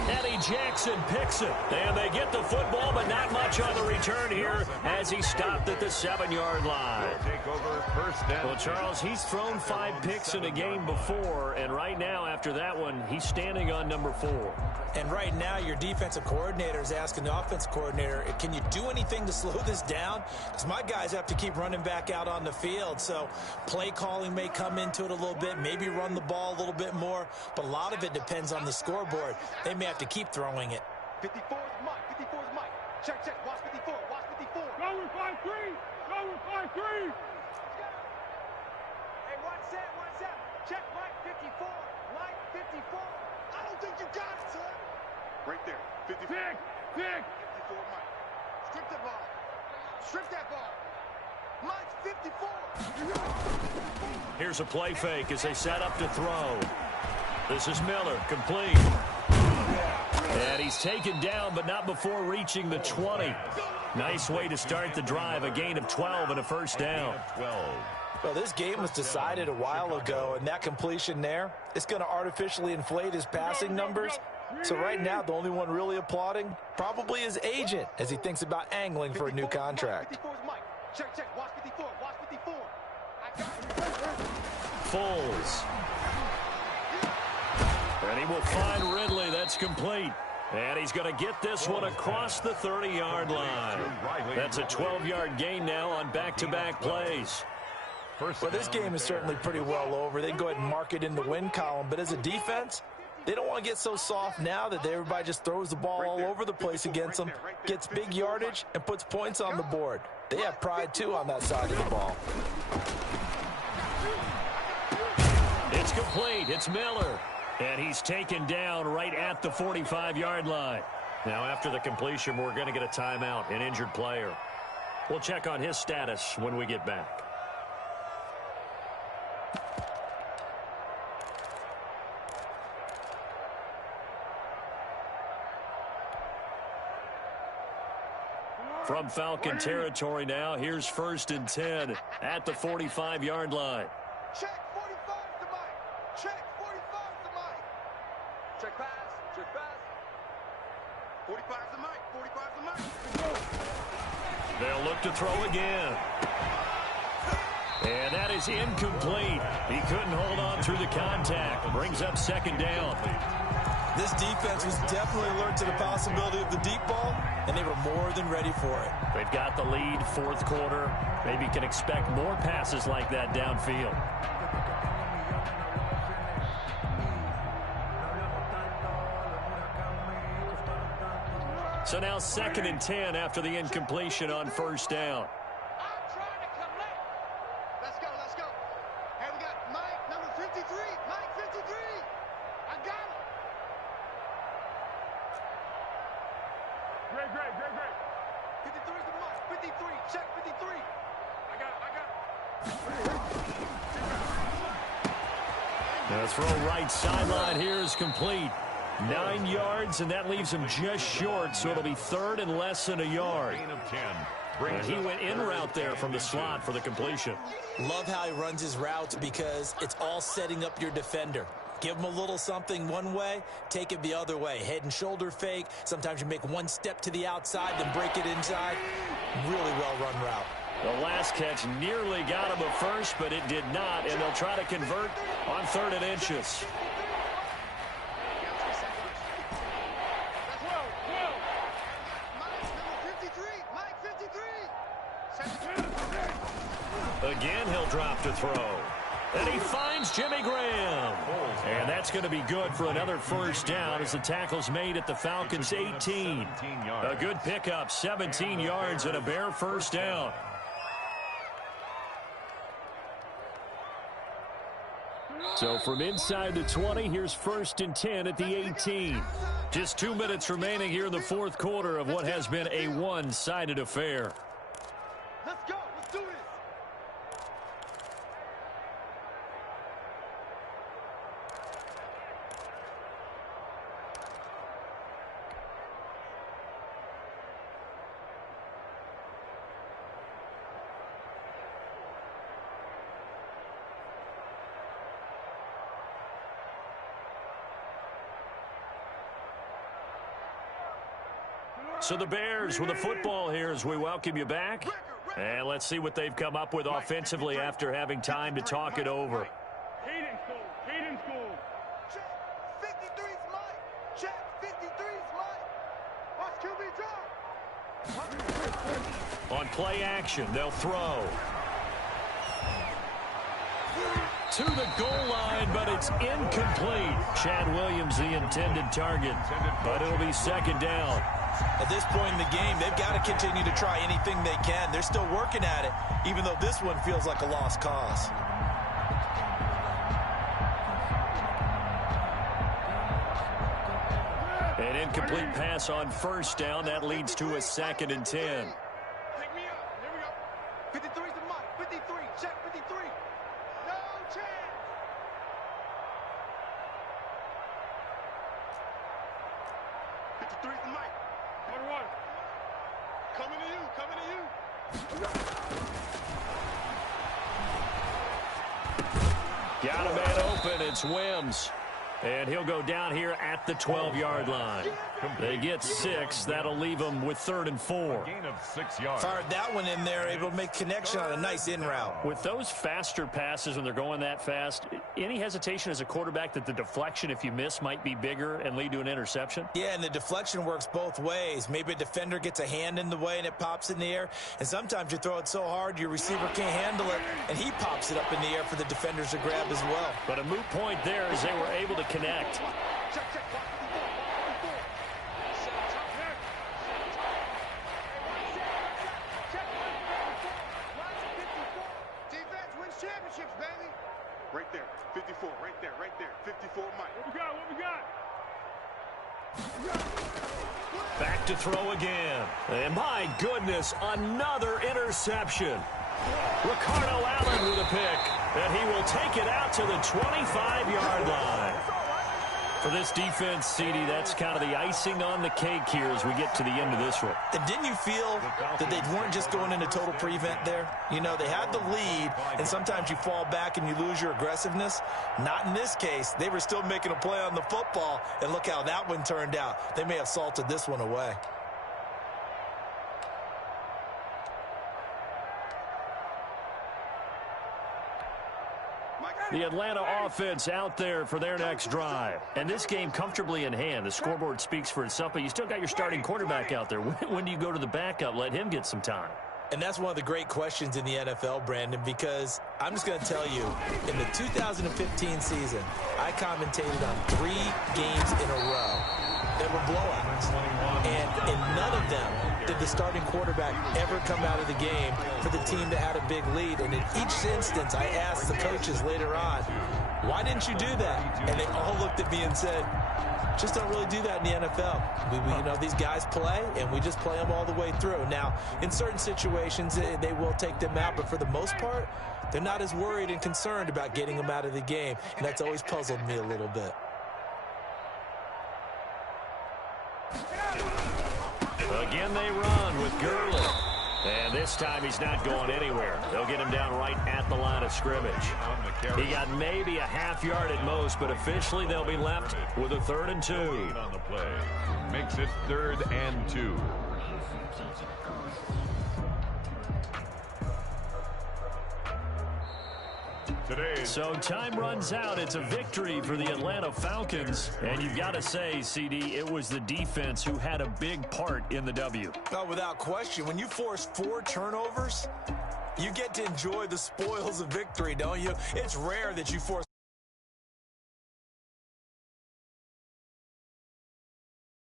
Eddie Jackson picks it. And they get the football, but not much on the return here as he stopped at the 7-yard line. Take over first down. Well, Charles, he's thrown 5 picks in a game before, and right now, after that one, he's standing on number 4. And right now, your defensive coordinator is asking the offensive coordinator, can you do anything to slow this down? Because my guys have to keep running back out on the field. So play calling may come into it a little bit, maybe run the ball a little bit more, but a lot of it depends on the scoreboard. They may have to keep throwing it. 54 is Mike. 54 is Mike. Check. Watch 54. Watch 54. Go with 5-3. Go with 5-3. Hey, watch that. Check Mike 54. Mike 54. I don't think you got it, son. Right there. 54. Pick. 54 Mike. Strip the ball. Strip that ball. Mike's 54. Here's a play fake as they set up to throw. This is Miller, complete. And he's taken down, but not before reaching the 20. Nice way to start the drive, a gain of 12 and a first down. 12. Well, this game was decided a while ago, and that completion there, it's going to artificially inflate his passing numbers. So right now, the only one really applauding probably his agent as he thinks about angling for a new contract. 54 is Mike. Check. Watch 54. Watch 54. I got it. Foles. And he will find Ridley. That's complete. And he's going to get this one across the 30-yard line. That's a 12-yard gain now on back-to-back plays. Well, this game is certainly pretty well over. They can go ahead and mark it in the win column. But as a defense, they don't want to get so soft now that everybody just throws the ball all over the place against them, gets big yardage, and puts points on the board. They have pride, too, on that side of the ball. It's complete. It's Miller. And he's taken down right at the 45-yard line. Now, after the completion, we're going to get a timeout, an injured player. We'll check on his status when we get back. From Falcon territory now, here's 1st and 10 at the 45-yard line. Check 45 to Mike. Check 45 to Mike. Check pass. 45 to Mike. 45 to Mike. They'll look to throw again. And that is incomplete. He couldn't hold on through the contact. Brings up 2nd down. This defense was definitely alert to the possibility of the deep ball, and they were more than ready for it. They've got the lead, 4th quarter. Maybe can expect more passes like that downfield. So now 2nd and 10 after the incompletion on 1st down. I'm trying to collect. Let's go. Hey, we got Mike, number 53. Mike 53. I got him. Great. 53 is the Mike. 53. Check 53. I got it. Now throw right sideline here is complete. 9 yards, and that leaves him just short, so it'll be 3rd and less than a yard. Gain of 10. And he went in route there from the slot for the completion. Love how he runs his routes because it's all setting up your defender. Give him a little something one way, take it the other way. Head and shoulder fake. Sometimes you make one step to the outside, then break it inside. Really well-run route. The last catch nearly got him a first, but it did not, and they'll try to convert on 3rd and inches. Again, he'll drop to throw. And he finds Jimmy Graham. And that's going to be good for another first down as the tackle's made at the Falcons' 18. A good pickup, 17 yards and a Bear first down. So from inside the 20, here's 1st and 10 at the 18. Just 2 minutes remaining here in the 4th quarter of what has been a one-sided affair. Let's go. Let's do this. So the Bears with the football here as we welcome you back. And let's see what they've come up with offensively after having time to talk it over. Hayden's goal. Check. 53's Mike. Check. 53's Mike. Watch QB drop. On play action, they'll throw. To the goal line, but it's incomplete. Chad Williams, the intended target, but it'll be 2nd down. At this point in the game, they've got to continue to try anything they can. They're still working at it, even though this one feels like a lost cause. An incomplete pass on 1st down. That leads to a 2nd and 10. Pick me up. Here we go. 53's the Mike. 53. Check 53. No chance. 53's the Mike. One. Coming to you. Got a man open. It's Wims. And he'll go down here at the 12-yard line. They get 6. That'll leave them with 3rd and 4. Gain of 6 yards. Fired that one in there, able to make connection on a nice in route. With those faster passes when they're going that fast, any hesitation as a quarterback that the deflection, if you miss, might be bigger and lead to an interception? Yeah, and the deflection works both ways. Maybe a defender gets a hand in the way and it pops in the air. And sometimes you throw it so hard your receiver can't handle it, and he pops it up in the air for the defenders to grab as well. But a moot point there as they were able to connect. Check. Defense wins championships, baby. Right there. 54. Right there. 54 Mike. What we got? Back to throw again. And my goodness, another interception. Ricardo Allen with a pick. And he will take it out to the 25-yard line. For this defense, CD, that's kind of the icing on the cake here as we get to the end of this one. And didn't you feel that they weren't just going into total prevent there? You know, they had the lead, and sometimes you fall back and you lose your aggressiveness. Not in this case. They were still making a play on the football, and look how that one turned out. They may have salted this one away. The Atlanta offense out there for their next drive. And this game comfortably in hand. The scoreboard speaks for itself, but you still got your starting quarterback out there. When do you go to the backup? Let him get some time. And that's one of the great questions in the NFL, Brandon, because I'm just going to tell you, in the 2015 season, I commentated on 3 games in a row that were blowouts. And in none of them did the starting quarterback ever come out of the game for the team that had a big lead. And in each instance, I asked the coaches later on, why didn't you do that? And they all looked at me and said, just don't really do that in the NFL. You know, these guys play, and we just play them all the way through. Now, in certain situations, they will take them out, but for the most part, they're not as worried and concerned about getting them out of the game, and that's always puzzled me a little bit. Again, they run with Gurley. And this time he's not going anywhere. They'll get him down right at the line of scrimmage. He got maybe a half yard at most, but officially they'll be left with a 3rd and 2. On the play. Makes it 3rd and 2. Today. So time runs out. It's a victory for the Atlanta Falcons. And you've got to say, CD, it was the defense who had a big part in the W. Well, without question, when you force 4 turnovers, you get to enjoy the spoils of victory, don't you? It's rare that you force